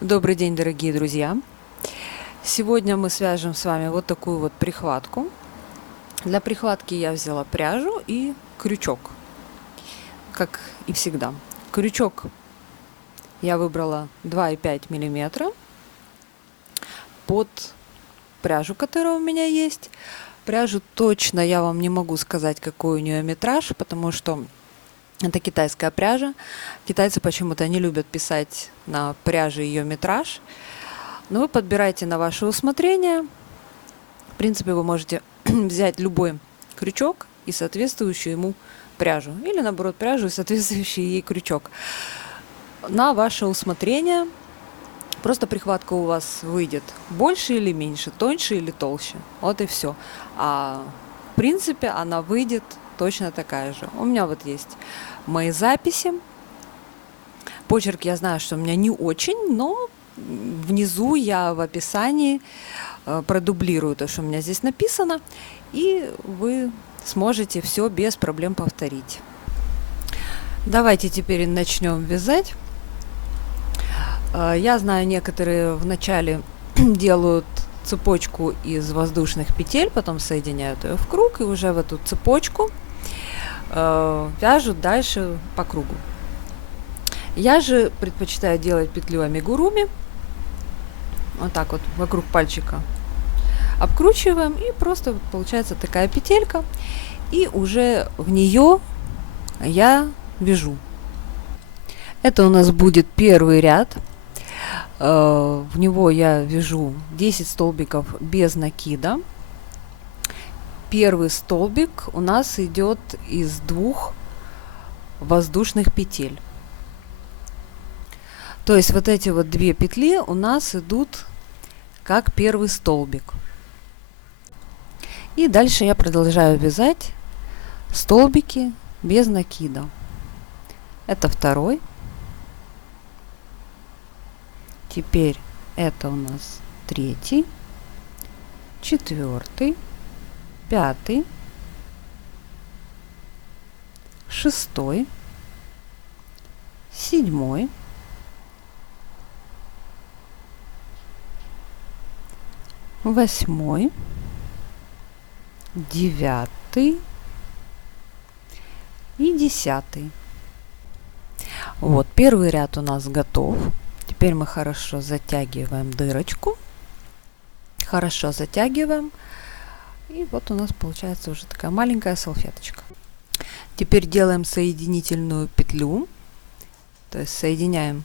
Добрый день, дорогие друзья! Сегодня мы свяжем с вами вот такую вот прихватку. Для прихватки я взяла пряжу и крючок, как и всегда. Крючок я выбрала 2,5 миллиметра под пряжу, которая у меня есть. Пряжу точно я вам не могу сказать, какой у нее метраж, потому что это китайская пряжа. Китайцы почему-то не любят писать на пряже ее метраж. Но вы подбираете на ваше усмотрение. В принципе, вы можете взять любой крючок и соответствующую ему пряжу. Или наоборот, пряжу и соответствующий ей крючок. На ваше усмотрение. Просто прихватка у вас выйдет больше или меньше, тоньше или толще. Вот и все. А в принципе она выйдет точно такая же. У меня вот есть мои записи. Почерк я знаю, что у меня не очень, но внизу я в описании продублирую то, что у меня здесь написано, и вы сможете все без проблем повторить. Давайте теперь начнем вязать. Я знаю, некоторые вначале делают цепочку из воздушных петель, потом соединяют ее в круг и уже в эту цепочку вяжут дальше по кругу. Я же предпочитаю делать петлю амигуруми. Вот так вот вокруг пальчика обкручиваем, и просто получается такая петелька, и уже в нее я вяжу. Это у нас будет первый ряд. В него я вяжу 10 столбиков без накида. Первый столбик у нас идет из 2 воздушных петель. То есть вот эти вот 2 петли у нас идут как первый столбик. И дальше я продолжаю вязать столбики без накида. Это второй. Теперь это у нас 3, 4, 5, 6, 7, 8, 9 и 10. Вот первый ряд у нас готов. Теперь мы хорошо затягиваем дырочку. Хорошо затягиваем. И вот у нас получается уже такая маленькая салфеточка. Теперь делаем соединительную петлю. То есть соединяем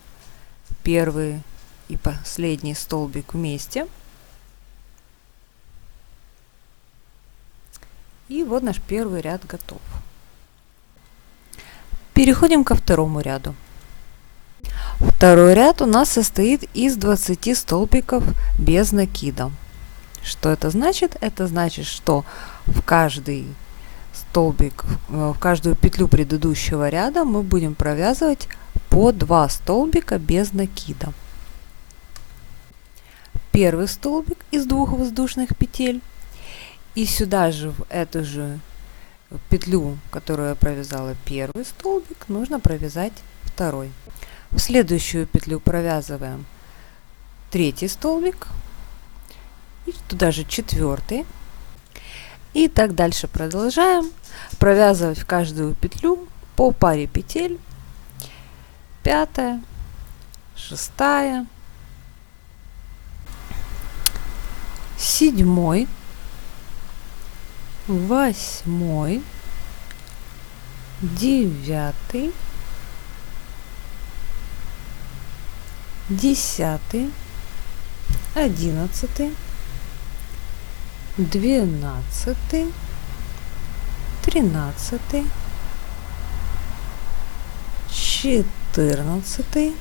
первый и последний столбик вместе. И вот наш первый ряд готов. Переходим ко второму ряду. Второй ряд у нас состоит из 20 столбиков без накида. Что это значит? Это значит, что в каждый столбик, в каждую петлю предыдущего ряда мы будем провязывать по 2 столбика без накида. Первый столбик из 2 воздушных петель. И сюда же, в эту же петлю, которую я провязала первый столбик, нужно провязать второй. В следующую петлю провязываем 3 столбик, и туда же 4. И так дальше продолжаем провязывать в каждую петлю по паре петель. 5, 6, 7, 8, 9, 10, 11, 12, 13, 14,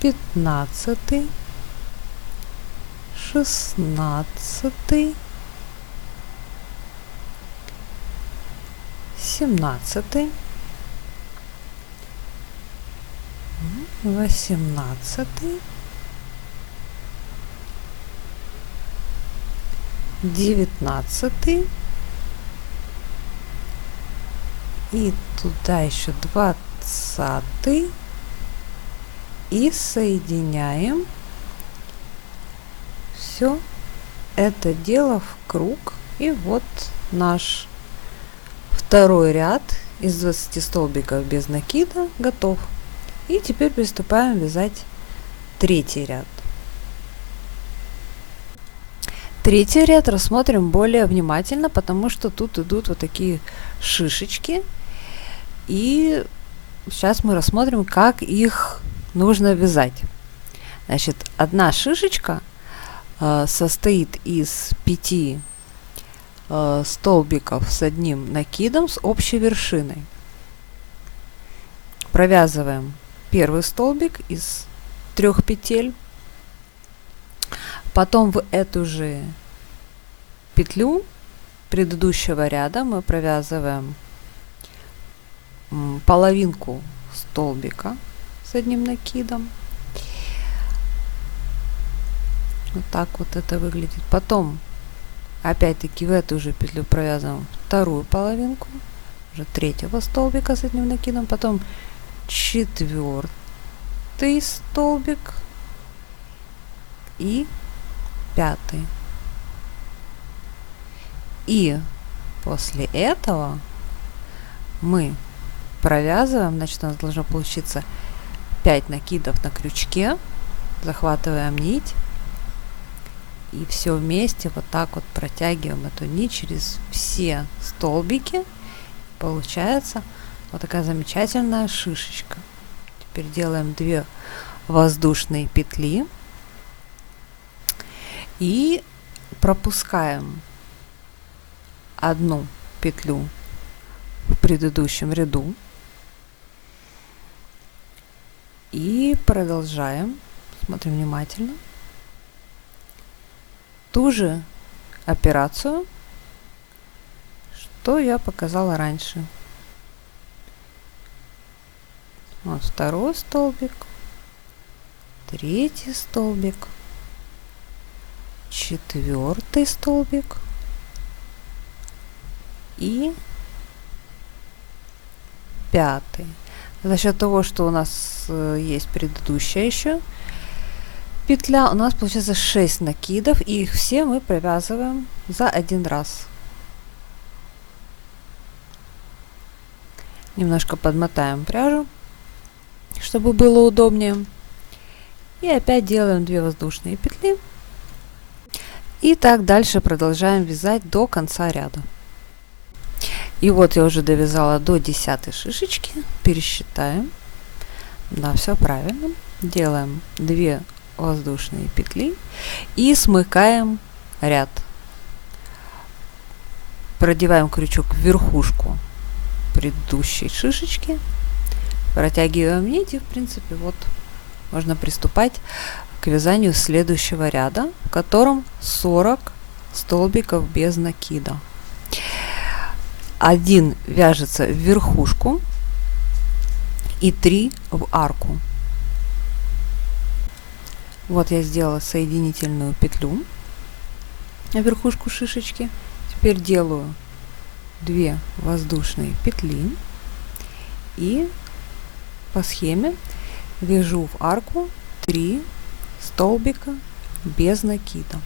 15, 16, 17, 18, 19 и туда еще 20 и соединяем все это дело в круг. И вот наш второй ряд из 20 столбиков без накида готов. И теперь приступаем вязать третий ряд. Третий ряд рассмотрим более внимательно, потому что тут идут вот такие шишечки. И сейчас мы рассмотрим, как их нужно вязать. Значит, одна шишечка состоит из 5 столбиков с одним накидом с общей вершиной. Провязываем первый столбик из 3 петель. Потом в эту же петлю предыдущего ряда мы провязываем половинку столбика с одним накидом. Вот так вот это выглядит. Потом опять-таки в эту же петлю провязываем вторую половинку уже третьего столбика с одним накидом. Потом 4-й столбик и 5-й. И после этого мы провязываем, значит, у нас должно получиться 5 накидов на крючке, захватываем нить и все вместе вот так вот протягиваем эту нить через все столбики. Получается вот такая замечательная шишечка. Теперь делаем 2 воздушные петли и пропускаем одну петлю в предыдущем ряду и продолжаем. Смотрим внимательно. Ту же операцию, что я показала раньше. Вот второй столбик, третий столбик, 4-й столбик и 5-й. За счет того, что у нас есть предыдущая еще петля, у нас получается 6 накидов, и их все мы провязываем за один раз. Немножко подмотаем пряжу, чтобы было удобнее. И опять делаем 2 воздушные петли. И так дальше продолжаем вязать до конца ряда. И вот я уже довязала до 10 шишечки. Пересчитаем. Да, все правильно. Делаем 2 воздушные петли и смыкаем ряд. Продеваем крючок в верхушку предыдущей шишечки. Протягиваем нить и, в принципе, вот можно приступать к вязанию следующего ряда, в котором 40 столбиков без накида. Один вяжется в верхушку и 3 в арку. Вот я сделала соединительную петлю на верхушку шишечки. Теперь делаю 2 воздушные петли и по схеме вяжу в арку 3 столбика без накида.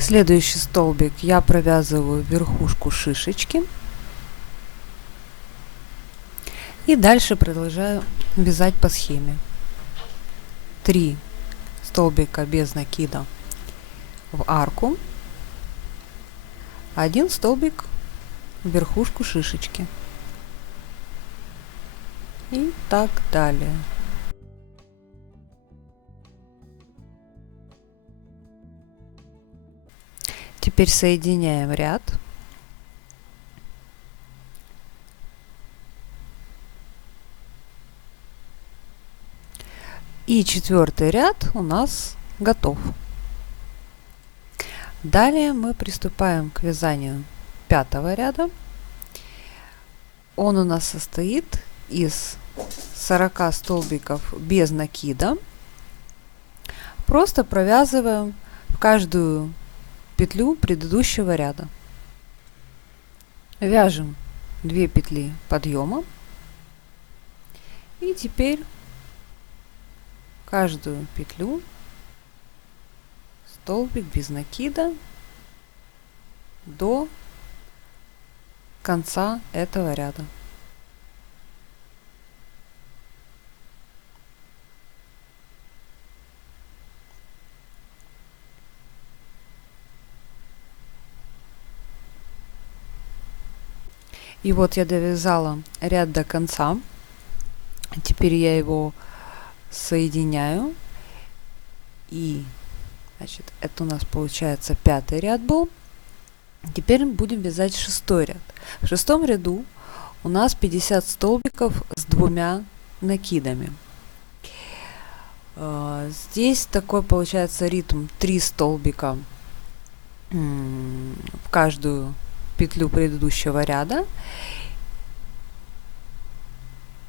Следующий столбик я провязываю верхушку шишечки и дальше продолжаю вязать по схеме. 3 столбика без накида в арку, 1 столбик в верхушку шишечки и так далее. Теперь соединяем ряд. И 4-й ряд у нас готов. Далее мы приступаем к вязанию 5-го ряда. Он у нас состоит из 40 столбиков без накида. Просто провязываем в каждую петлю предыдущего ряда. Вяжем 2 петли подъема И теперь каждую петлю столбик без накида до конца этого ряда. И вот я довязала ряд до конца. Теперь я его соединяю. И, значит, это у нас получается 5-й ряд был. Теперь будем вязать 6-й ряд. В 6-м ряду у нас 50 столбиков с 2 накидами. Здесь такой получается ритм: 3 столбика в каждую петлю предыдущего ряда,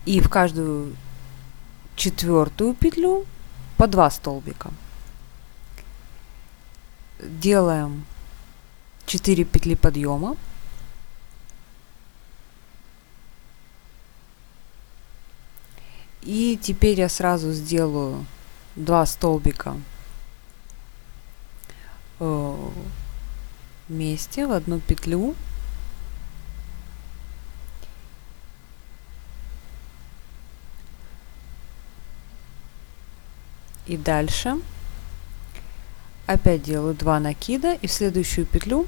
и в каждую 4-ю петлю по 2 столбика. Делаем 4 петли подъема. И теперь я сразу сделаю 2 столбика вместе в одну петлю. И дальше опять делаю 2 накида и в следующую петлю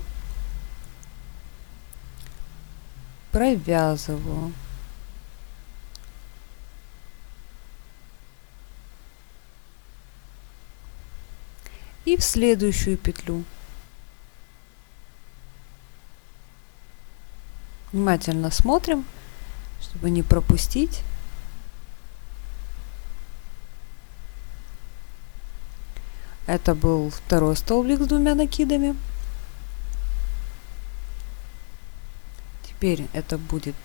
провязываю. И в следующую петлю. Внимательно смотрим, чтобы не пропустить. Это был 2-й столбик с 2 накидами. Теперь это будет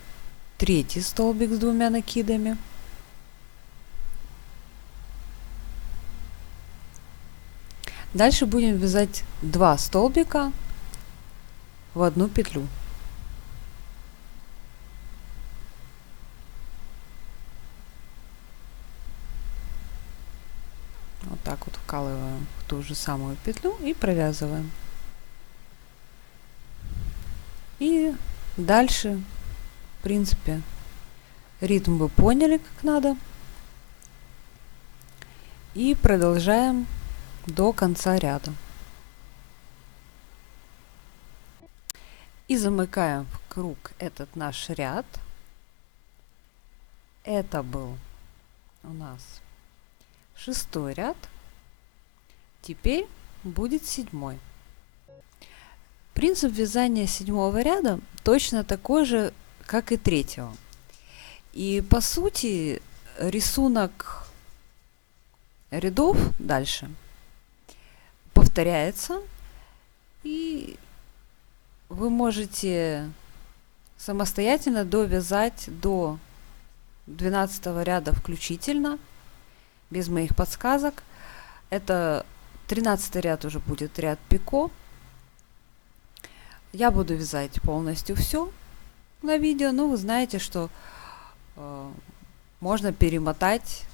3-й столбик с 2 накидами. Дальше будем вязать 2 столбика в одну петлю. Вот так вот вкалываем в ту же самую петлю и провязываем. И дальше, в принципе, ритм вы поняли, как надо. И продолжаем до конца ряда. И замыкаем в круг этот наш ряд. Это был у нас 6-й ряд. Теперь будет 7-й. Принцип вязания 7-го ряда точно такой же, как и 3-го. И по сути рисунок рядов дальше повторяется, и вы можете самостоятельно довязать до 12 ряда включительно, без моих подсказок. Это 13 ряд уже будет ряд пико. Я буду вязать полностью все на видео, но вы знаете, что можно перемотать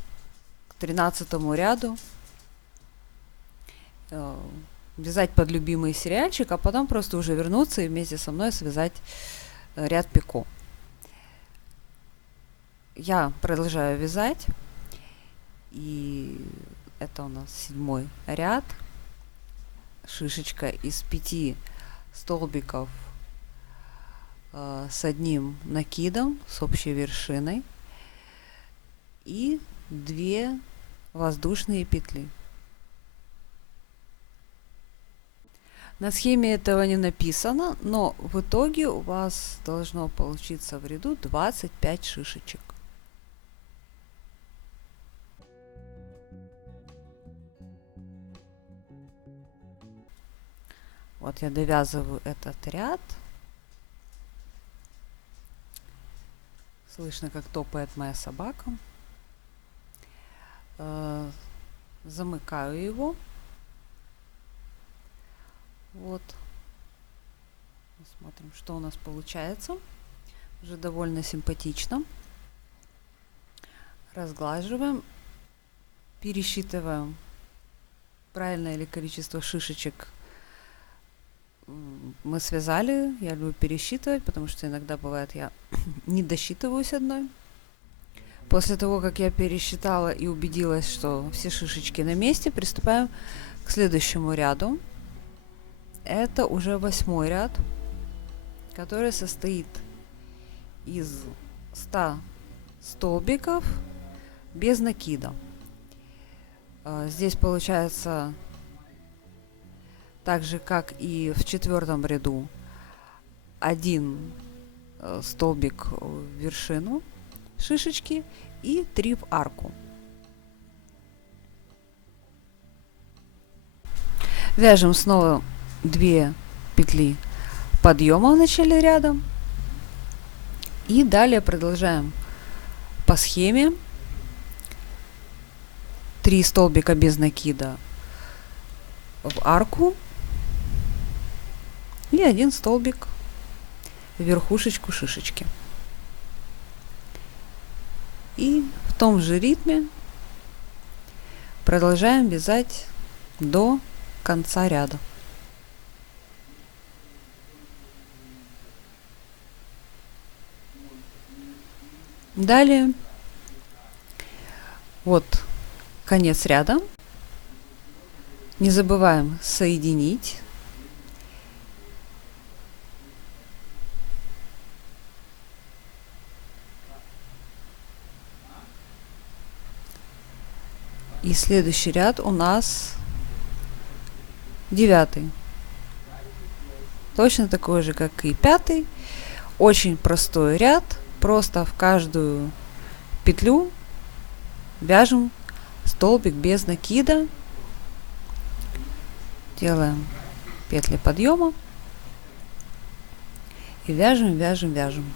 к 13 ряду, вязать под любимый сериальчик, а потом просто уже вернуться и вместе со мной связать ряд пико. Я продолжаю вязать, и это у нас 7-й ряд. Шишечка из 5 столбиков с 1 накидом, с общей вершиной, и 2 воздушные петли. На схеме этого не написано, но в итоге у вас должно получиться в ряду 25 шишечек. Вот я довязываю этот ряд. Слышно, как топает моя собака. Замыкаю его. Вот. Смотрим, что у нас получается. Уже довольно симпатично. разглаживаем, пересчитываем, правильное ли количество шишечек мы связали. Я люблю пересчитывать, потому что иногда бывает я не досчитываюсь одной. После того, как я пересчитала и убедилась, что все шишечки на месте, приступаем к следующему ряду. Это уже 8-й ряд, который состоит из 100 столбиков без накида. Здесь получается так же, как и в 4-м ряду, один столбик в вершину шишечки и 3 в арку. Вяжем снова 2 петли подъема в начале ряда и далее продолжаем по схеме. 3 столбика без накида в арку и 1 столбик в верхушечку шишечки. И в том же ритме продолжаем вязать до конца ряда. Далее вот конец ряда. Не забываем соединить. И следующий ряд у нас 9-й. Точно такой же, как и 5-й. Очень простой ряд. Просто в каждую петлю вяжем столбик без накида. Делаем петли подъема и вяжем, вяжем, вяжем.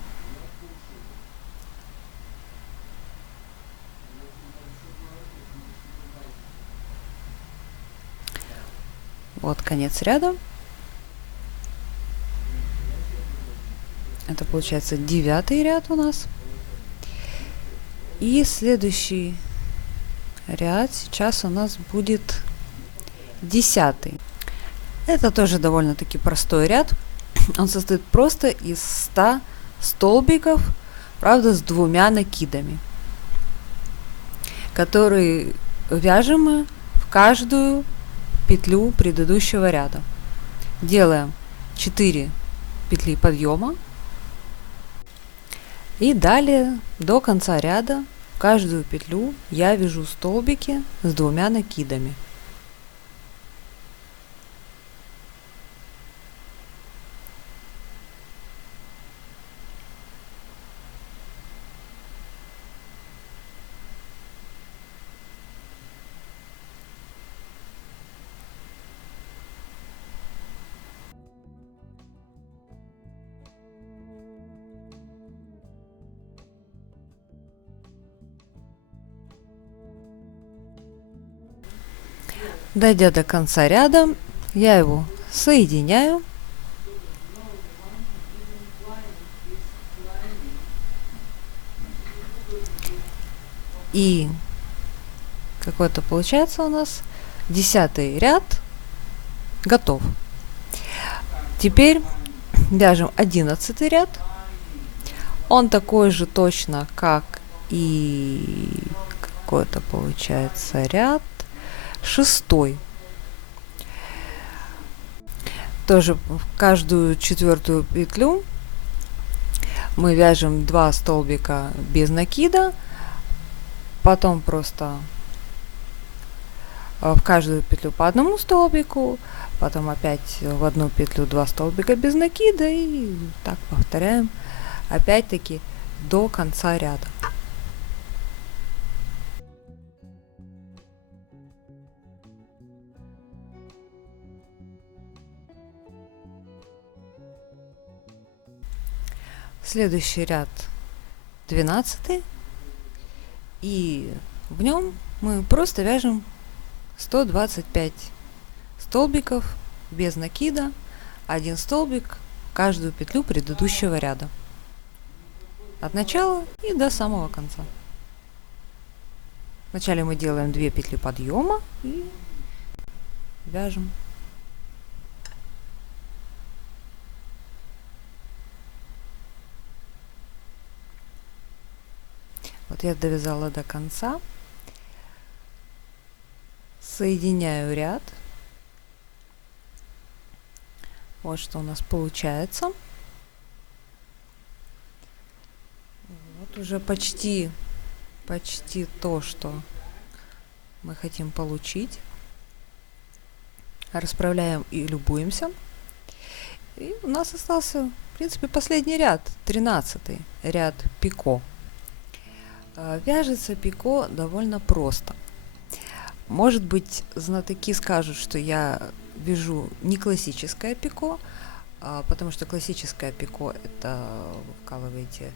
Вот конец ряда. Это получается 9-й ряд у нас. И следующий ряд сейчас у нас будет 10-й. Это тоже довольно-таки простой ряд. Он состоит просто из 100 столбиков, правда, с 2 накидами, которые вяжем мы в каждую петлю предыдущего ряда. Делаем 4 петли подъема и далее до конца ряда в каждую петлю я вяжу столбики с 2 накидами. Дойдя до конца ряда, я его соединяю. И какой-то получается у нас 10-й ряд готов. Теперь вяжем 11-й ряд. Он такой же точно, как и какой-то получается ряд 6-й. Тоже в каждую 4-ю петлю мы вяжем 2 столбика без накида, потом просто в каждую петлю по 1 столбику, потом опять в одну петлю 2 столбика без накида и так повторяем опять-таки до конца ряда. Следующий ряд 12, и в нем мы просто вяжем 125 столбиков без накида, 1 столбик в каждую петлю предыдущего ряда от начала и до самого конца. Вначале мы делаем 2 петли подъема и вяжем. Вот я довязала до конца. Соединяю ряд. Вот что у нас получается. Вот уже почти то, что мы хотим получить. Расправляем и любуемся. И у нас остался, в принципе, последний ряд, 13-й ряд пико. Вяжется пико довольно просто. Может быть, знатоки скажут, что я вяжу не классическое пико, потому что классическое пико — это вы вкалываете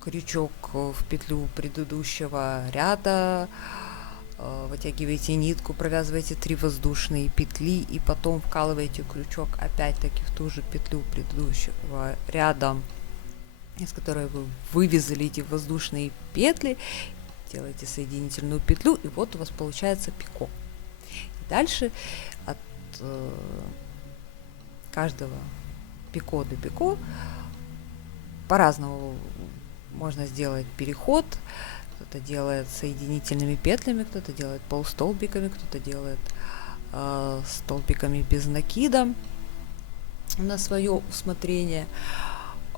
крючок в петлю предыдущего ряда, вытягиваете нитку, провязываете 3 воздушные петли и потом вкалываете крючок опять-таки в ту же петлю предыдущего ряда, из которой вы вывязали эти воздушные петли, делаете соединительную петлю, и вот у вас получается пико. И дальше от каждого пико до пико по-разному можно сделать переход. Кто-то делает соединительными петлями, кто-то делает полустолбиками, кто-то делает столбиками без накида на свое усмотрение.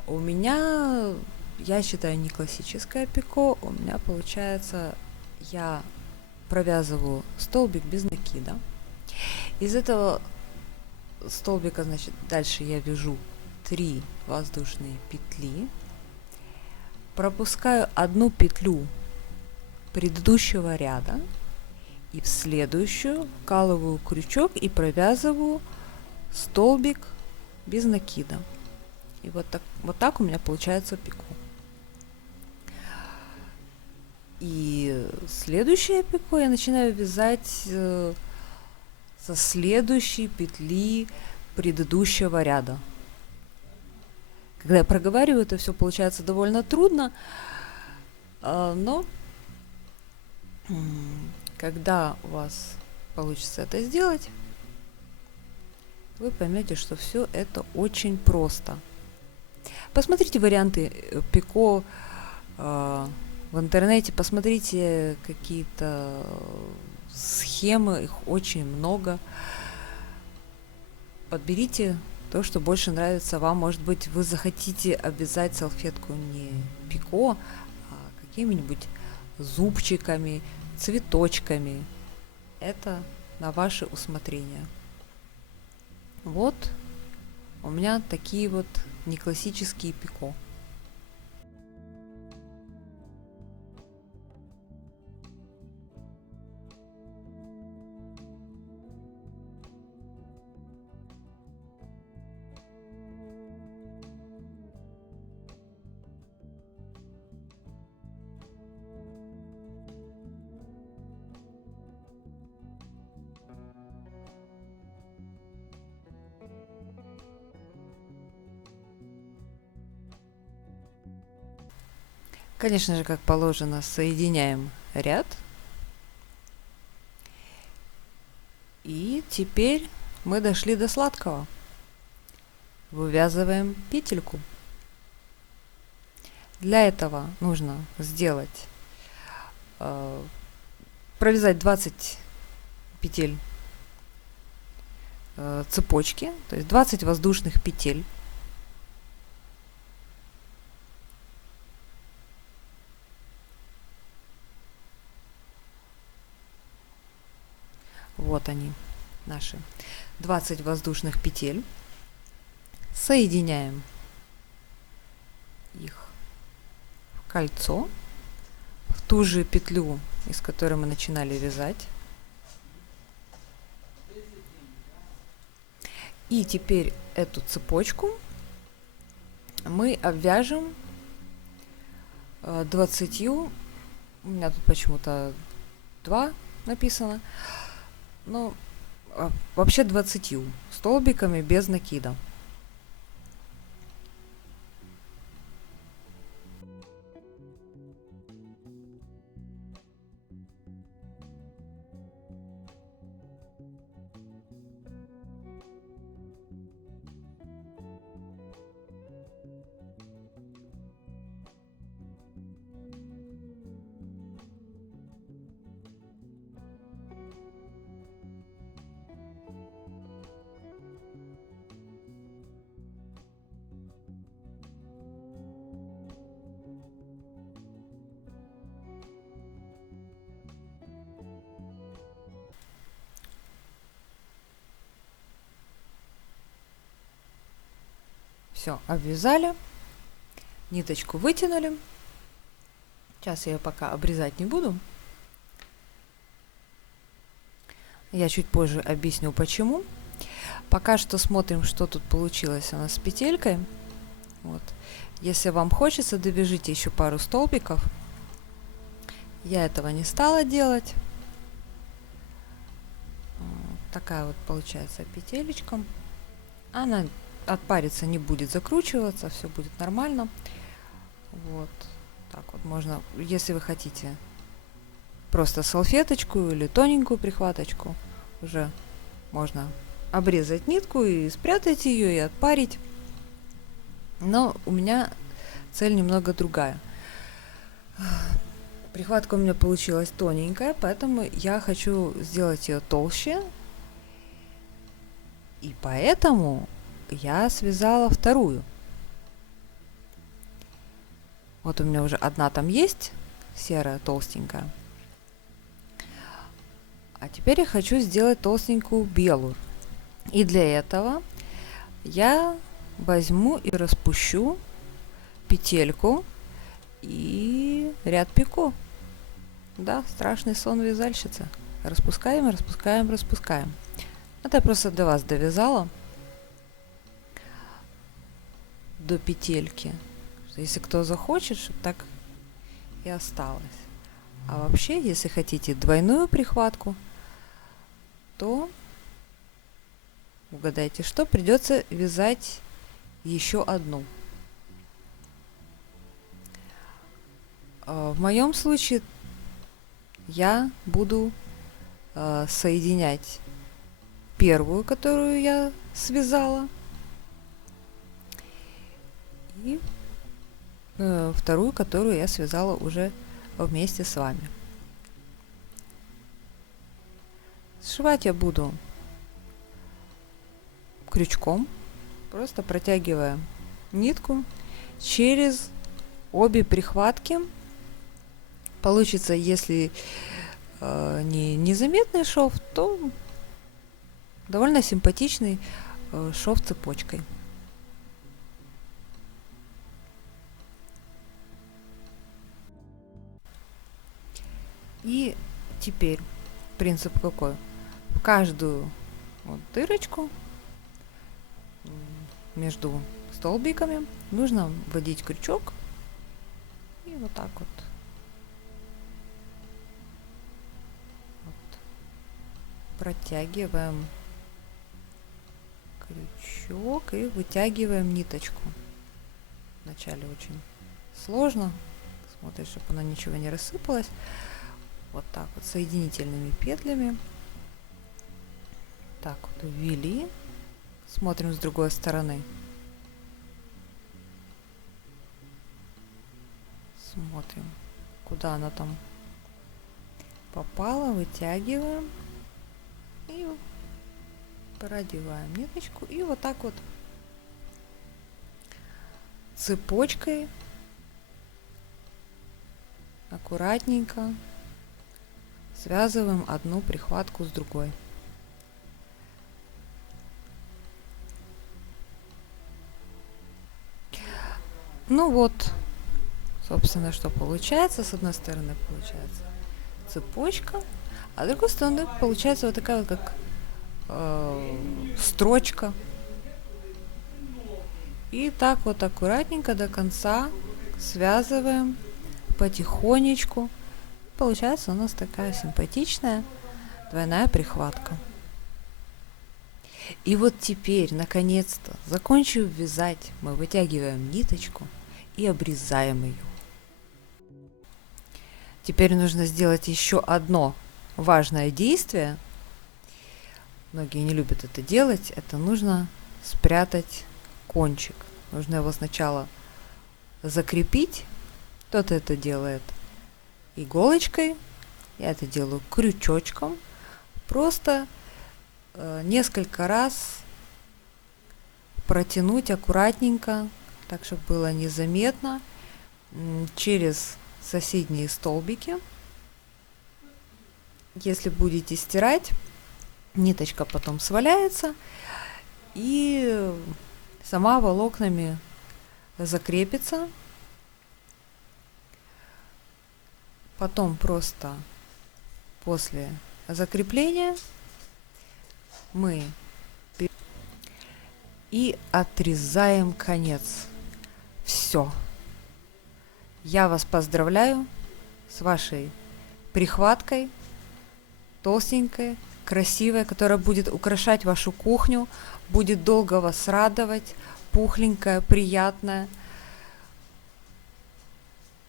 У меня, я считаю, не классическое пико. У меня получается, я провязываю столбик без накида. Из этого столбика, значит, дальше я вяжу 3 воздушные петли, пропускаю одну петлю предыдущего ряда и в следующую вкалываю крючок и провязываю столбик без накида. И вот так у меня получается пико. И следующее пико я начинаю вязать со следующей петли предыдущего ряда. Когда я проговариваю, это все получается довольно трудно, но когда у вас получится это сделать, вы поймете, что все это очень просто. Посмотрите варианты пико в интернете, посмотрите какие-то схемы, их очень много. Подберите то, что больше нравится вам. Может быть, вы захотите обвязать салфетку не пико, а какими-нибудь зубчиками, цветочками. Это на ваше усмотрение. Вот у меня такие вот неклассические пико. Конечно же, как положено, соединяем ряд. И теперь мы дошли до сладкого. Вывязываем петельку. Для этого нужно сделать, провязать 20 петель цепочки, то есть 20 воздушных петель. Вот они, наши 20 воздушных петель. Соединяем их в кольцо, в ту же петлю, из которой мы начинали вязать. И теперь эту цепочку мы обвяжем 20, у меня тут почему-то 2 написано, но вообще 20 столбиками без накида. Все, обвязали, ниточку вытянули. Сейчас я ее пока обрезать не буду. Я чуть позже объясню почему. Пока что смотрим, что тут получилось у нас с петелькой. Вот. Если вам хочется, довяжите еще пару столбиков. Я этого не стала делать. Вот такая вот получается петелечка. Она отпариться не будет, закручиваться, все будет нормально. Вот. Так вот можно, если вы хотите просто салфеточку или тоненькую прихваточку, уже можно обрезать нитку и спрятать ее и отпарить. Но у меня цель немного другая. Прихватка у меня получилась тоненькая, поэтому я хочу сделать ее толще. И поэтому я связала вторую. Вот у меня уже одна там есть, серая, толстенькая. А теперь я хочу сделать толстенькую белую. И для этого я возьму и распущу петельку и ряд пико. Да, страшный сон вязальщицы. Распускаем, распускаем, распускаем. Это я просто для вас довязала до петельки. Если кто захочет, чтобы так и осталось. А вообще, если хотите двойную прихватку, то угадайте, что придется вязать еще одну. В моем случае я буду соединять первую, которую я связала, и вторую, которую я связала уже вместе с вами. Сшивать я буду крючком, просто протягивая нитку через обе прихватки. Получится, если не незаметный шов, то довольно симпатичный шов цепочкой. И теперь принцип какой? В каждую вот дырочку между столбиками нужно вводить крючок и вот так вот. Протягиваем крючок и вытягиваем ниточку. Вначале очень сложно, смотришь, чтобы она ничего не рассыпалась. Вот так вот соединительными петлями. Так вот ввели. Смотрим с другой стороны. Смотрим, куда она там попала, вытягиваем и продеваем ниточку, и вот так вот цепочкой аккуратненько связываем одну прихватку с другой. Ну вот, собственно, что получается. С одной стороны получается цепочка, а с другой стороны получается вот такая вот как строчка. И так вот аккуратненько до конца связываем потихонечку. Получается у нас такая симпатичная двойная прихватка. И вот теперь, наконец-то, закончив вязать, мы вытягиваем ниточку и обрезаем ее. Теперь нужно сделать еще одно важное действие. Многие не любят это делать. Это нужно спрятать кончик. Нужно его сначала закрепить. Кто-то это делает иголочкой. Я это делаю крючочком. Просто несколько раз протянуть аккуратненько, так чтобы было незаметно, через соседние столбики. Если будете стирать, ниточка потом сваляется, и сама волокнами закрепится. Потом просто после закрепления мы и отрезаем конец. Все. Я вас поздравляю с вашей прихваткой, толстенькой, красивая, которая будет украшать вашу кухню, будет долго вас радовать, пухленькая, приятная.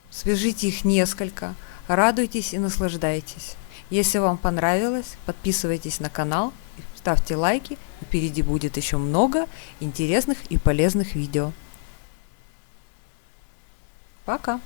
Свяжите их несколько, радуйтесь и наслаждайтесь. Если вам понравилось, подписывайтесь на канал, ставьте лайки, впереди будет еще много интересных и полезных видео. Пока!